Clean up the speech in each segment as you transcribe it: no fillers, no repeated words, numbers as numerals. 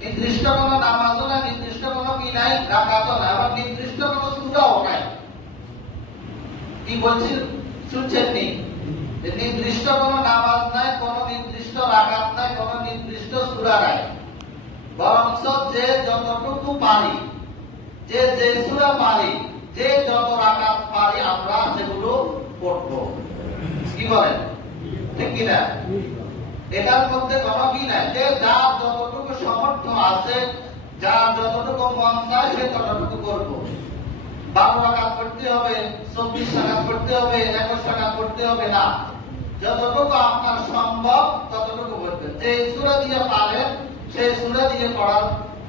নির্দিষ্ট কোনো নামাজও না, নির্দিষ্ট কোনো কি নাই, রাকাতও না, আবার নির্দিষ্ট কোনো সূরাও নাই। কি বলছি শুনছেন নি? নির্দিষ্ট কোনো নামাজ নাই, কোনো নির্দিষ্ট রাকাত নাই, কোনো নির্দিষ্ট সূরা নাই। বরং যে যতটুকু পারি, যে সূরা পারি, যে যত রাকাত পারি আমরা সেগুলো পড়ব। কি বলেন? ঠিক কি না? এটার মধ্যে কোনো কি নাই, যে যার যতটুকু সামর্থ্য আছে, যার যতটুকু মন চায় সে ততটুকু করব। 12 রাকাত পড়তে হবে, 24 রাকাত পড়তে হবে, 21 রাকাত পড়তে হবে না, যতটুকু আপনার সম্ভব ততটুকু পড়বেন। যে সূরা দিয়ে পারেন সেই সূরা দিয়ে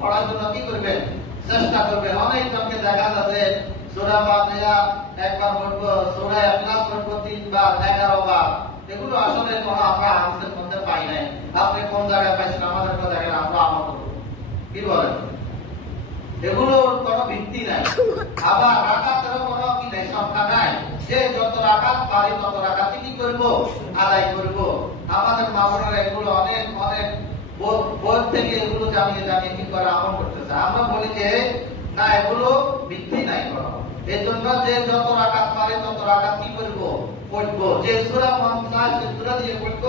পড়ার জন্য কি করবেন? চেষ্টা করবেন। অনেক জনকে দেখা যাচ্ছে সূরা ফাতিহা একবার পড়বো, সূরা ইখলাস পড়বো 3 বার, 11 বার। এগুলো আসলে কোনো আমরা হাদিসের মধ্যে পাই নাই। আপনি কোন জায়গায় পাইছেন? আমাদের কোন জায়গায় আমরা আমল করব। কি বলেন? এগুলোর কোনো ভিত্তি নাই। আবার রাকাতেরও কোনো কি নাই, সংখ্যা নাই। যে যত রাকাত পারি তত রাকাতই কি করব? আদায় করব। আমাদের মামুনেরা এগুলো অনেক অনেক বই থেকে এগুলো জানিয়ে কি করে আমল করতেছে। আমরা বলি যে না, এগুলো ভিত্তি নাই কোনো। এই জন্য যে যত রাকাত পারে তত রাকাত কি করব? পড়ব। যে সূরা মন চায় সে সূরা দিয়ে পড়ব।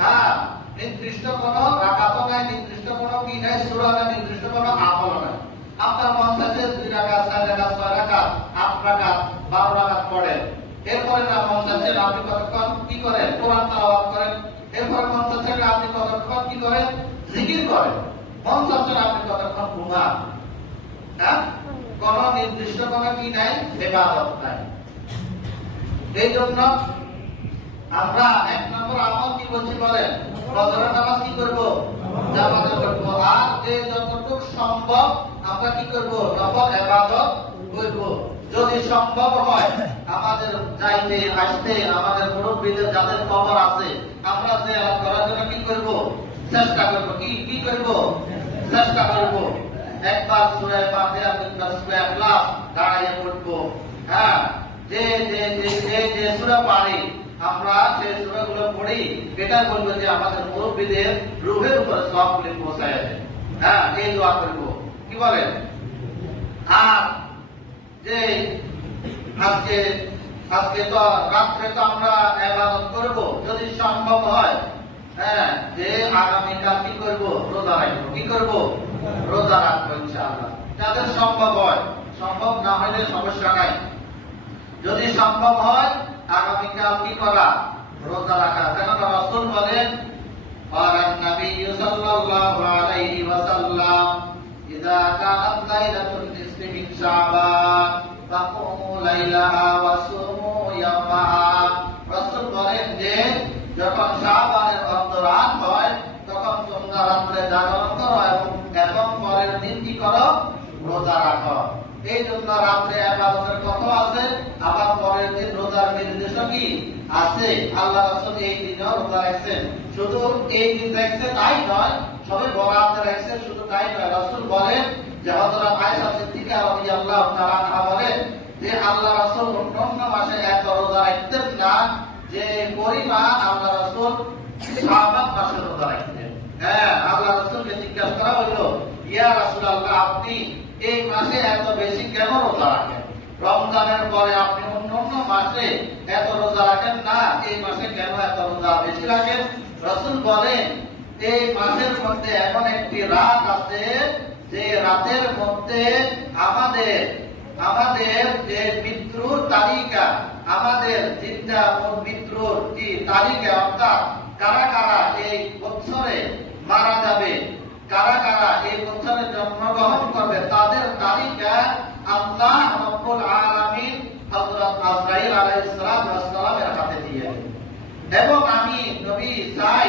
হ্যাঁ, নির্দিষ্ট কোনো রাকাতও নাই, নির্দিষ্ট কোনো কি নাই, সূরা নাই, নির্দিষ্ট কোনো আমল নাই। আপনার মন চাইছে 2 রাকাত, 4 রাকাত, 6 রাকাত, 8 রাকাত, 12 রাকাত পড়েন। এরপরে না মন চাইছে আপনি কতক্ষণ কি করেন? কোরআন তেলাওয়াত করেন। এরপরে মন চাইছে আপনি কতক্ষণ কি করেন? জিকির করেন। মন চাইছে আপনি কতক্ষণ ঘুমান। হ্যাঁ, কোন নির্দিষ্ট কোনো কি নাই, ইবাদত নাই। এই জন্য আমরা 1 নম্বর আমল কি বলছি বলেন? ফজরের নামাজ কি করব? জামাতে পড়ব। আর যে যতটুকু সম্ভব আমরা কি করব? নফল ইবাদত করব। যদি সম্ভব হয় আমাদের যাইতে আসতে, আমাদের মুরব্বিদের যাদের খবর আছে, আমরা জিয়ারত করার জন্য কি করব? চেষ্টা করব। কি করব? চেষ্টা করব। একবার সূরা ফাতিহা, দুইবার সূরা ইখলাস দাঁড়াইয়া পড়ব। হ্যাঁ, যে সূরা পারি আমরা সেই সূরাগুলো পড়ি। এটা বলবো যে আমাদের মুরব্বিদের রূহের উপর সওয়াবগুলো পৌঁছায় যায়। হ্যাঁ, এই দোয়া করব। কি বলেন? আর যে আজকে তো রাত্রে তো আমরা ইবাদত করব, যদি সম্ভব হয়। হ্যাঁ, যে আগামীকাল কি করব? রোজা রাখবো। কি করব? রোজা রাখবো ইনশাআল্লাহ। যাদের সম্ভব হয়, সম্ভব না হলে সমস্যা নাই। যদি সম্ভব হয় আগামীকাল কি করা? রোজা রাখা। কেন রাসূল বলেন, قال النبي صلى الله عليه وسلم إذا كانت ليلة النصف من شعبان فقوموا ليلها وصوموا يومها। রাসূল বলেন যে যখন শাবানের অন্তরাত হয় তখন তোমরা রাত্রে জাগরণ করো এবং পরের দিন কি করো? রোজা রাখো। এই জন্য রাত্রে ইবাদতের কথা আছে, আবার পরের দিন রোজার নির্দেশ কি আছে। আল্লাহ রাসূল এই দিনও রোজা রাখছেন। শুধু এই দিন রাখছে তাই নয়, সবে বরাতে রাখছে শুধু তাই নয়। রাসূল বলেন যে হযরত আয়েশা সিদ্দিকা রাদিয়াল্লাহু তাআলা আনহা বলেন যে আল্লাহ রাসূল অন্য মাসে এত রোজা রাখতেন না যে পরিমাণ আল্লাহ রাসূল শাবান মাসে রোজা রাখতেন। হ্যাঁ, আল্লাহ রাসূলকে জিজ্ঞাসা করা হলো, ইয়া রাসূলুল্লাহ, আপনি এই মাসে এত বেশি কেন রোজা রাখেন? রমজানের পরে আপনি অন্য মাসে এত রোজা রাখেন না, এই মাসে কেন এত রোজা বেশি রাখেন? রাসূল বলেন, এই মাসের মধ্যে এমন একটি রাত আছে যে রাতের মধ্যে আমাদের যে মৃত্যুর তালিকা, আমাদের জিন্দা মৃত্যুর কি তালিকা, অর্থাৎ কারা কারা এই বছরে মারা যাবে, কারা কারা এই বছরে জন্মগ্রহণ করবে, তাদের তালিকা আল্লাহ রাব্বুল আলামিন হযরত আজরাইল আলাইহিস সালামের হাতে দিয়ে দেন। এবং আমি নবী চাই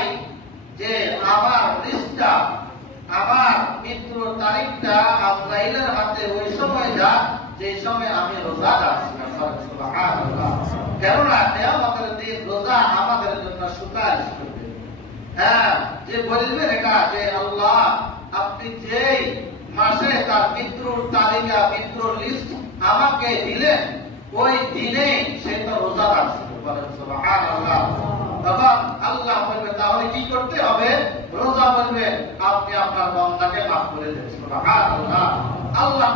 যে আমার লিস্টটা, আমার মৃত্যুর তারিখটা আজরাইলের হাতে ওই সময় যাক যে সময় আমি রোজা রাখছি। সুবহানাল্লাহ। কেননা কিয়ামতের দিন রোজা আমাদের জন্য সুপারিশ করবে। হ্যাঁ, যে বলবে এটা যে আল্লাহ আপনি যেই মাসে তার মৃত্যুর তালিকা, মৃত্যুর লিস্ট আমাকে দিলেন, ওই দিনে সে তো রোজা রাখছিল। সুবহানাল্লাহ। তখন আল্লাহ বলবে তাহলে কি করতে হবে? রোজা বলবে আপনি আপনার বান্দাকে মাফ করে দেন। সুবহানাল্লাহ। আল্লাহ